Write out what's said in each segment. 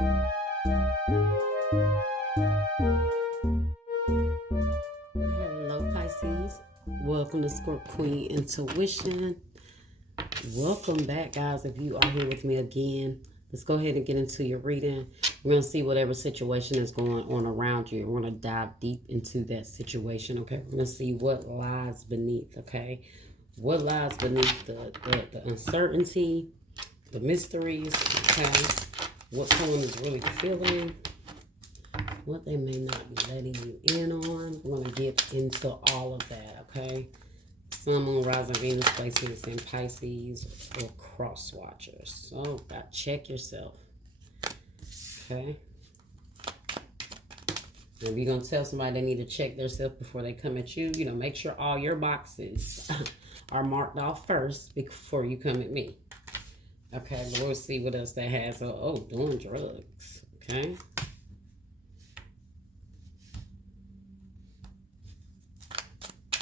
Hello, Pisces. Welcome to Scorp Queen Intuition. Welcome back, guys. If you are here with me again, let's go ahead and get into your reading. We're going to see whatever situation is going on around you. We're going to dive deep into that situation, okay? We're going to see what lies beneath, okay? What lies beneath the uncertainty, the mysteries, okay? What someone is really feeling, what they may not be letting you in on. We're going to get into all of that, okay? Sun, Moon, Rising, Venus, placements in Pisces or cross watchers. So, check yourself, okay? If you're going to tell somebody they need to check themselves before they come at you, make sure all your boxes are marked off first before you come at me. Okay, but we'll see what else that has. Oh, doing drugs, okay?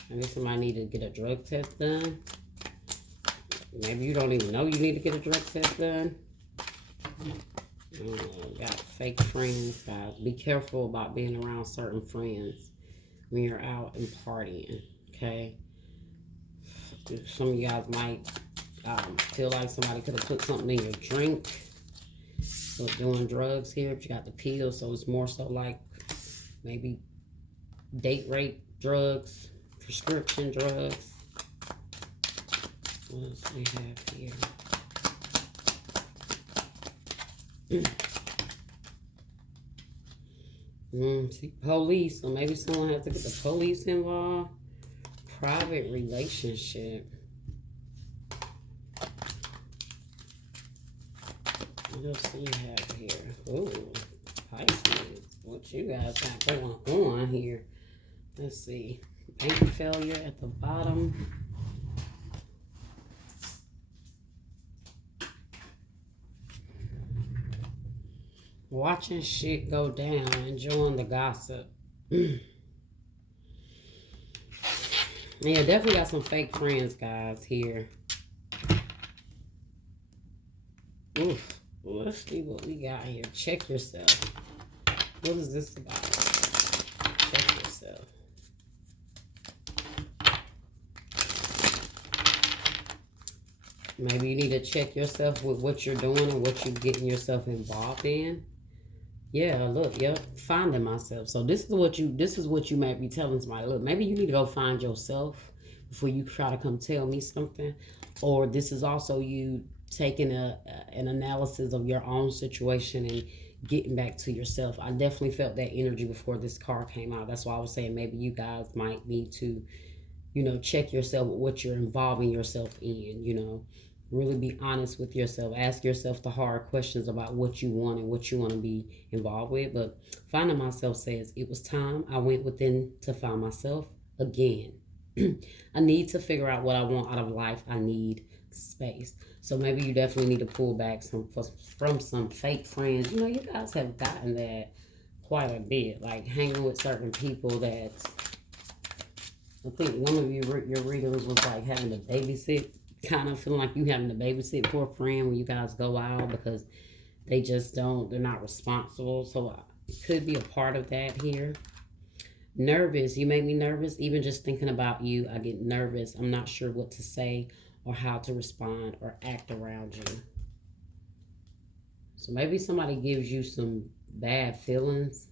Maybe somebody need to get a drug test done. Maybe you don't even know you need to get a drug test done. Got fake friends, guys. Be careful about being around certain friends when you're out and partying, okay? Some of you guys might feel like somebody could have put something in your drink. So doing drugs here, but you got the pills, so it's more so like maybe date rape drugs, prescription drugs. What else we have here? See, police. So maybe someone has to get the police involved. Private relationship. What else do you have here? Ooh, Pisces. What you guys got going on here? Let's see. Bank failure at the bottom. Watching shit go down, enjoying the gossip. Yeah, definitely got some fake friends, guys, here. Oof. Let's see what we got here. Check yourself. What is this about? Check yourself. Maybe you need to check yourself with what you're doing and what you're getting yourself involved in. Yeah, look, yep, finding myself. So this is what you might be telling somebody. Look, maybe you need to go find yourself before you try to come tell me something. Or this is also you taking an analysis of your own situation and getting back to yourself. I definitely felt that energy before this card came out. That's why I was saying maybe you guys might need to, check yourself with what you're involving yourself in, Really be honest with yourself. Ask yourself the hard questions about what you want and what you want to be involved with. But finding myself says it was time. I went within to find myself again. I need to figure out what I want out of life. I need space. So maybe you definitely need to pull back from some fake friends. You guys have gotten that quite a bit. Like hanging with certain people that I think one of your readers was like having to babysit. Kind of feeling like you having to babysit for a friend when you guys go out because they're not responsible. So it could be a part of that here. Nervous. You make me nervous. Even just thinking about you, I get nervous. I'm not sure what to say or how to respond or act around you. So maybe somebody gives you some bad feelings.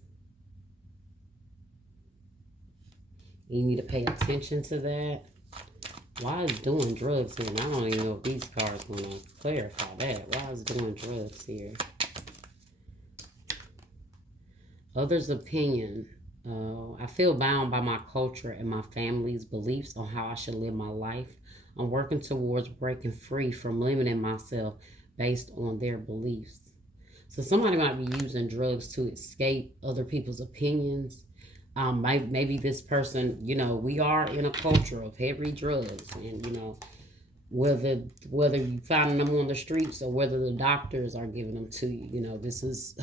You need to pay attention to that. Why is doing drugs here? And I don't even know if these cards want to clarify that. Why is doing drugs here? Others' opinion. I feel bound by my culture and my family's beliefs on how I should live my life. I'm working towards breaking free from limiting myself based on their beliefs. So somebody might be using drugs to escape other people's opinions. Maybe this person, we are in a culture of heavy drugs, and whether you find them on the streets or whether the doctors are giving them to you, this is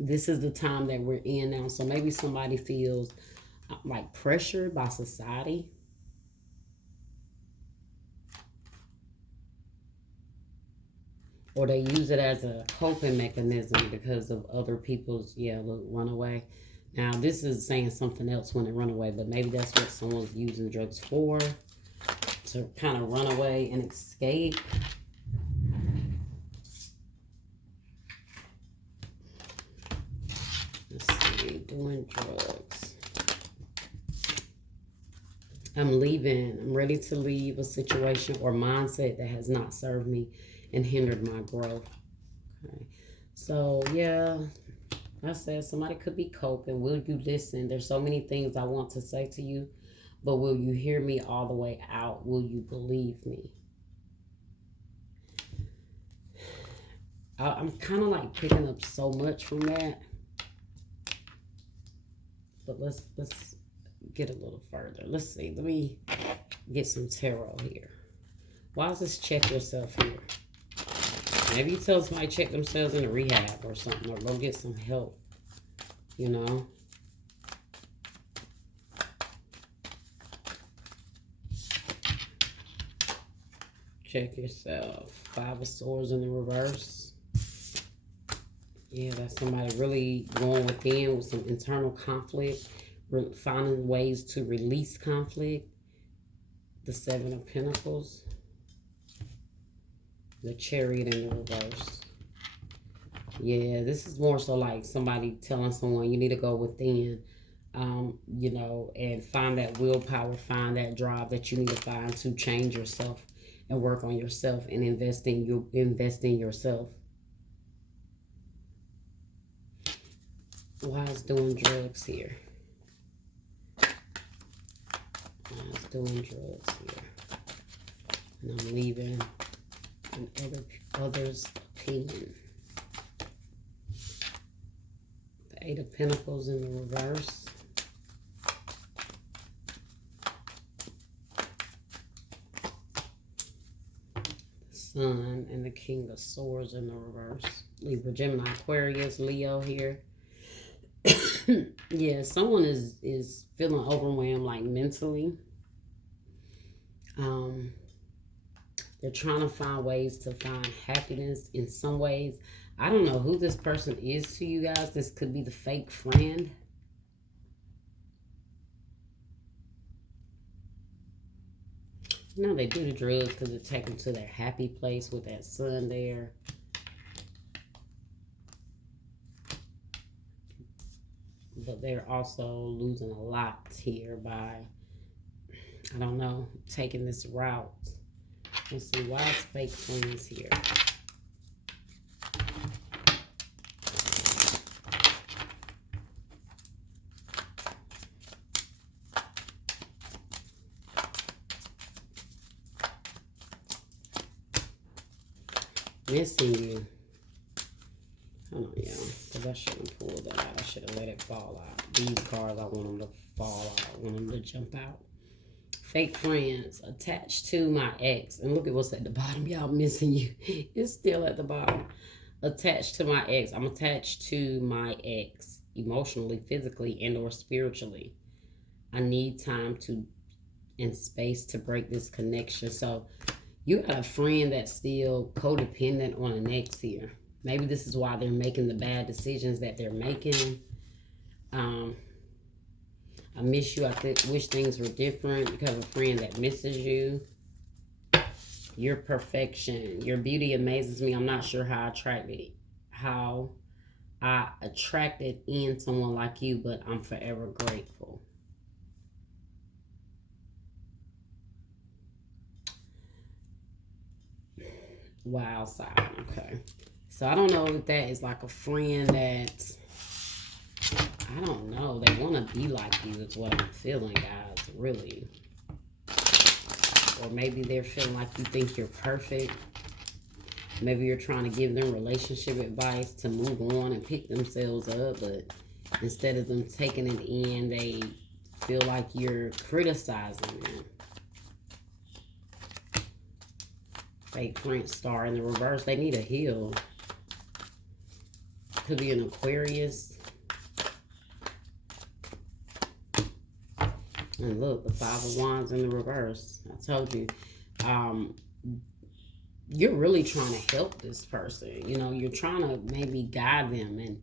the time that we're in now. So maybe somebody feels like pressured by society. or they use it as a coping mechanism because of other people's, yeah, look, runaway. Now, this is saying something else when they run away, but maybe that's what someone's using drugs for, to kind of run away and escape. Let's see, doing drugs. I'm leaving. I'm ready to leave a situation or mindset that has not served me and hindered my growth. Okay. So, yeah, I said somebody could be coping. Will you listen? There's so many things I want to say to you, but will you hear me all the way out? Will you believe me? I'm kind of like picking up so much from that. But let's get a little further. Let's see. Let me get some tarot here. Why does this check yourself here? Maybe you tell somebody check themselves in a rehab or something, or go get some help. You know? Check yourself. 5 of Swords in the reverse. Yeah, that's somebody really going within with some internal conflict, finding ways to release conflict. The 7 of Pentacles. The Chariot in the reverse. Yeah, this is more so like somebody telling someone you need to go within, you know, and find that willpower, find that drive that you need to find to change yourself and work on yourself and invest in yourself. Why is doing drugs here? Why is doing drugs here? And I'm leaving in others' opinion. The 8 of Pentacles in the reverse. The Sun and the King of Swords in the reverse. Libra, Gemini, Aquarius, Leo here. Yeah, someone is feeling overwhelmed, like mentally. They're trying to find ways to find happiness in some ways. I don't know who this person is to you guys. This could be the fake friend. You know, they do the drugs because it takes them to their happy place with that sun there. But they're also losing a lot here by, I don't know, taking this route. Let's see, why is fake friends here? Missing you. Hold on, y'all, because I shouldn't pull that out. I should have let it fall out. These cards, I want them to fall out. I want them to jump out. Fake friends attached to my ex. And look at what's at the bottom. Y'all, missing you. It's still at the bottom. Attached to my ex. I'm attached to my ex emotionally, physically, and or spiritually. I need time and space to break this connection. So you got a friend that's still codependent on an ex here. Maybe this is why they're making the bad decisions that they're making. I miss you. I wish things were different. You have a friend that misses you. Your perfection. Your beauty amazes me. I'm not sure how I attracted in someone like you, but I'm forever grateful. Wow, side. Okay. So I don't know if that is like a friend that, I don't know, they want to be like you is what I'm feeling, guys, really. Or maybe they're feeling like you think you're perfect. Maybe you're trying to give them relationship advice to move on and pick themselves up, but instead of them taking it in, they feel like you're criticizing them. Fake Prince star in the reverse. They need a heal. Could be an Aquarius. And look, the 5 of Wands in the reverse. I told you. you're really trying to help this person. You know, you're trying to maybe guide them and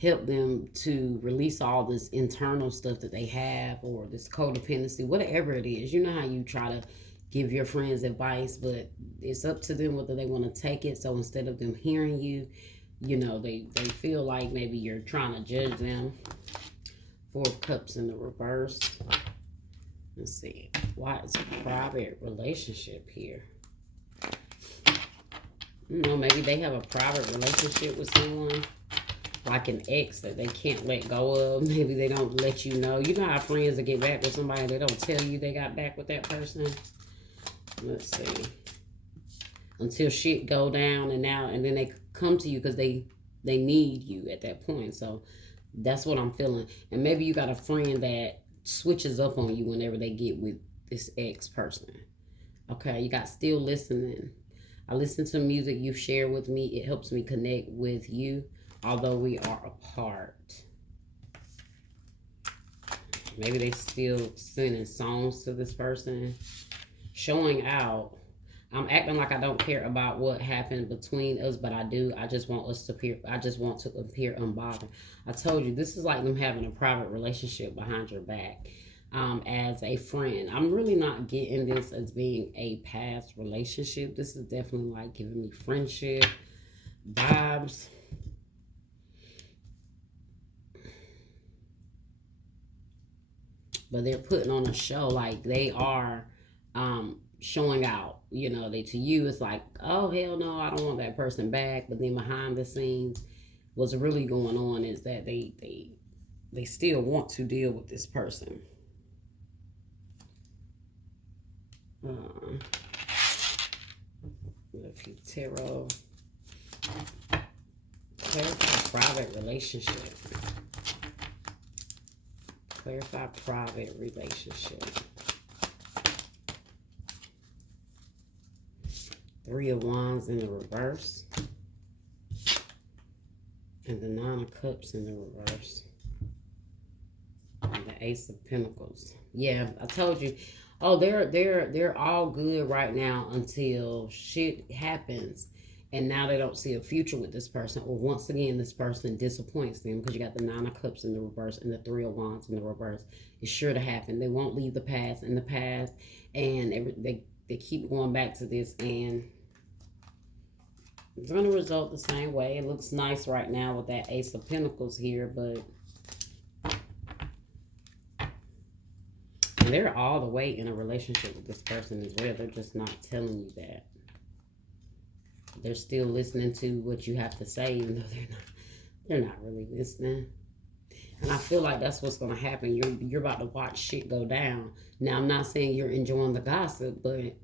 help them to release all this internal stuff that they have, or this codependency, whatever it is. You know how you try to give your friends advice, but it's up to them whether they want to take it. So instead of them hearing you, you know, they feel like maybe you're trying to judge them. Four of Cups in the reverse. Let's see. Why is a private relationship here? You know, maybe they have a private relationship with someone, like an ex that they can't let go of. Maybe they don't let you know. You know how friends that get back with somebody, they don't tell you they got back with that person. Let's see. Until shit go down, and then they come to you because they need you at that point. So that's what I'm feeling. And maybe you got a friend that switches up on you whenever they get with this ex person. Okay, you got still listening. I listen to music you share with me. It helps me connect with you, although we are apart. Maybe they still sending songs to this person. Showing out. I'm acting like I don't care about what happened between us, but I do. I just want us to appear. I just want to appear unbothered. I told you, this is like them having a private relationship behind your back. As a friend, I'm really not getting this as being a past relationship. This is definitely like giving me friendship vibes. But they're putting on a show, like they are showing out. You know, they, to you it's like, oh hell no, I don't want that person back. But then behind the scenes, what's really going on is that they still want to deal with this person. A few tarot. Clarify private relationship. Clarify private relationship. Three of Wands in the reverse. And the Nine of Cups in the reverse. And the Ace of Pentacles. Yeah, I told you. Oh, they're all good right now until shit happens. And now they don't see a future with this person. Or once again, this person disappoints them, because you got the Nine of Cups in the reverse and the Three of Wands in the reverse. It's sure to happen. They won't leave the past in the past. And they keep going back to this. And it's going to result the same way. It looks nice right now with that Ace of Pentacles here. But they're all the way in a relationship with this person as well. They're just not telling you that. They're still listening to what you have to say, even though they're not really listening. And I feel like that's what's going to happen. You're about to watch shit go down. Now, I'm not saying you're enjoying the gossip, but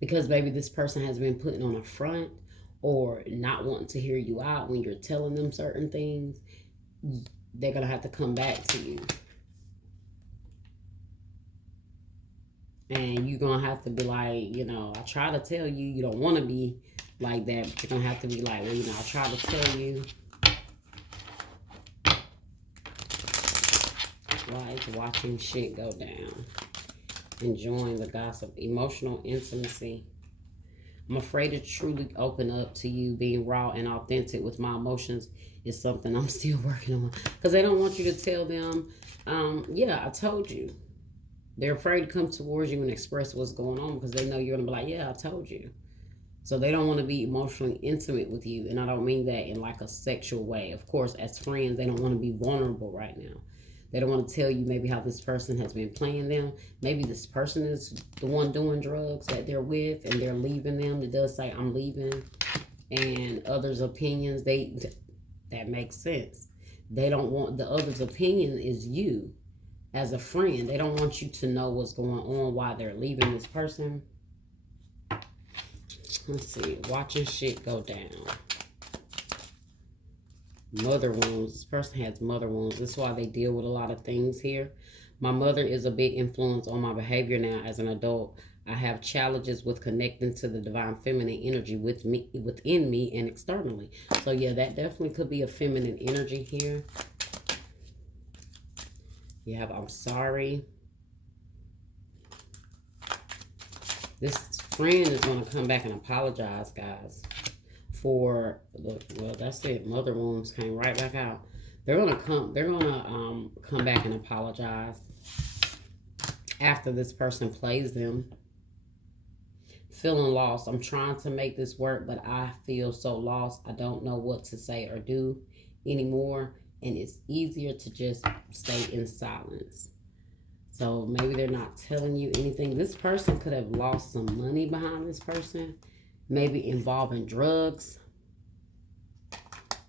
because maybe this person has been putting on a front or not wanting to hear you out when you're telling them certain things, they're going to have to come back to you. And you're going to have to be like, you know, I try to tell you, you don't want to be like that. But you're going to have to be like, well, you know, I try to tell you. Why is watching shit go down? Enjoying the gossip. Emotional intimacy. I'm afraid to truly open up to you. Being raw and authentic with my emotions is something I'm still working on. Because they don't want you to tell them, yeah, I told you. They're afraid to come towards you and express what's going on because they know you're going to be like, yeah, I told you. So they don't want to be emotionally intimate with you. And I don't mean that in like a sexual way. Of course, as friends, they don't want to be vulnerable right now. They don't want to tell you maybe how this person has been playing them. Maybe this person is the one doing drugs that they're with and they're leaving them. It does say, I'm leaving. And others' opinions, that makes sense. They don't want, the other's opinion is you. As a friend, they don't want you to know what's going on while they're leaving this person. Let's see. Watching shit go down. Mother wounds. This person has mother wounds. This is why they deal with a lot of things here. My mother is a big influence on my behavior now as an adult. I have challenges with connecting to the divine feminine energy within me and externally. So yeah, that definitely could be a feminine energy here. You have, I'm sorry. This friend is going to come back and apologize, guys, for well, that's it. Mother wounds came right back out. They're gonna come back and apologize after this person plays them. Feeling lost. I'm trying to make this work, but I feel so lost. I don't know what to say or do anymore, and it's easier to just stay in silence. So maybe they're not telling you anything. This person could have lost some money behind this person, maybe involving drugs,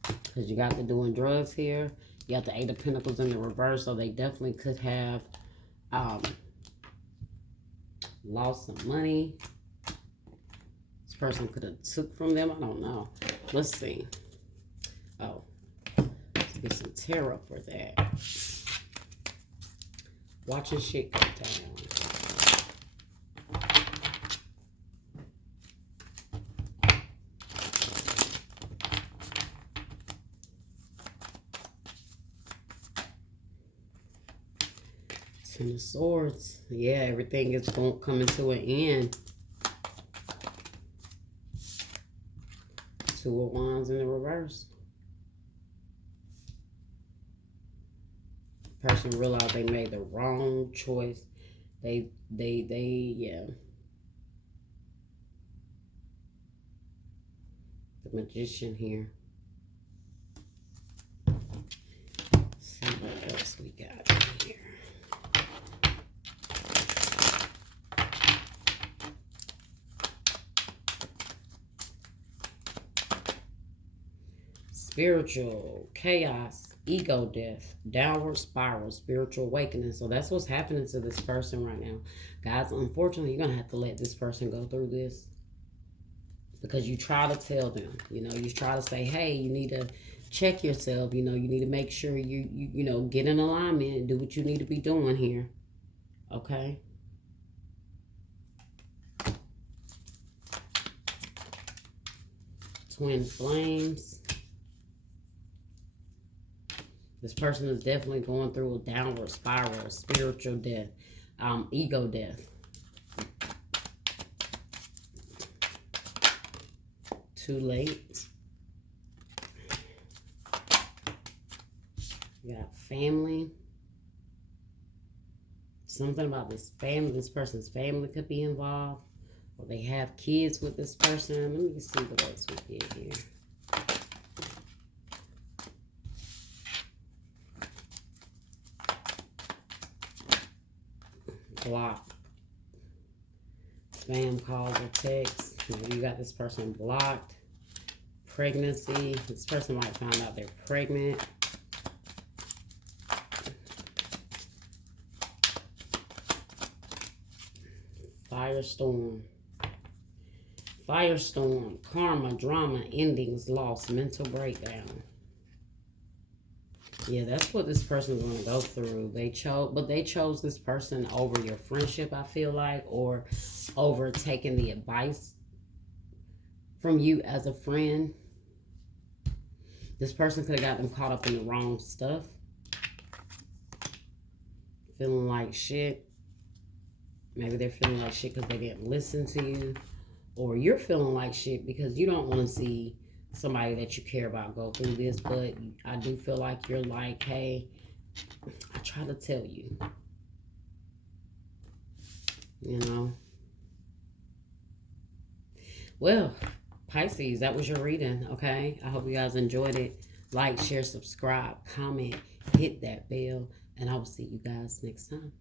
because you got the doing drugs here. You got the Eight of Pentacles in the reverse, so they definitely could have lost some money. This person could have took from them. I don't know. Let's see. Oh, let's get some tarot for that. Watching shit go down. Ten of Swords. Yeah, everything is coming to an end. Two of Wands in the reverse. Person realized they made the wrong choice. They, yeah. The Magician here. Let's see what else we got here. Spiritual chaos, ego death, downward spiral, spiritual awakening. So that's what's happening to this person right now. Guys, unfortunately, you're going to have to let this person go through this. Because you try to tell them, you try to say, hey, you need to check yourself. You need to make sure you get in alignment and do what you need to be doing here. Okay? Twin flames. This person is definitely going through a downward spiral, spiritual death, ego death. Too late. You got family. Something about this family. This person's family could be involved. Or they have kids with this person. Let me see what else we get here. Block. Spam calls or texts. Maybe you got this person blocked. Pregnancy. This person might find out they're pregnant. Firestorm. Firestorm. Karma, drama, endings, loss, mental breakdown. Yeah, that's what this person's going to go through. They chose this person over your friendship, I feel like, or over taking the advice from you as a friend. This person could have got them caught up in the wrong stuff. Feeling like shit. Maybe they're feeling like shit because they didn't listen to you. Or you're feeling like shit because you don't want to see somebody that you care about go through this. But I do feel like you're like, hey, I try to tell you. Well, Pisces, that was your reading, okay? I hope you guys enjoyed it. Like, share, subscribe, comment, hit that bell, and I will see you guys next time.